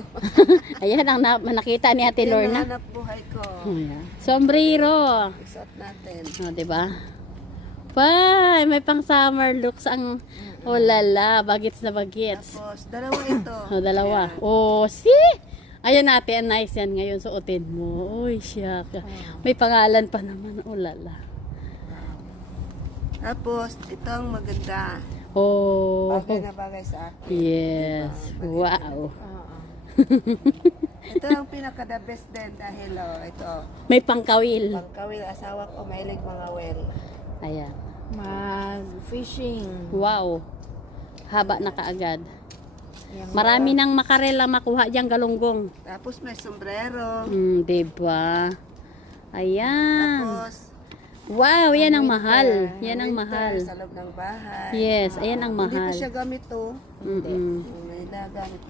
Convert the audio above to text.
ko. Ayan ang nakita ni Ate Yan ang Lorna. hanap buhay ko. Ayan. Sombrero. Isuot natin. O, diba? Pay, may pang summer looks ang lala, bagets na bagets. Tapos, dalawa ito. O, dalawa. Ayan. O, see? Ayan natin, ang nice yan ngayon suotin mo. Uy, siya. May pangalan pa naman. O, lala. Tapos, ito ang maganda. Oh, Bagay na bagay sa akin. yes. Wow. Ito ang pinaka-the best din dahil ito. May pangkawil. Pangkawil, asawa ko, mahilig mga well. Ayan. Mag-fishing. Wow. Haba na kaagad. Marami nang makarela makuha diyang galunggong. Tapos may sombrero. Diba? Ayan. Tapos, Wow, yan ang winter, mahal. Yan ang winter mahal. Sa loob ng bahay. Yes, ayan ang Hindi ko mahal. siya gamit to. Mm-mm. May nagamit.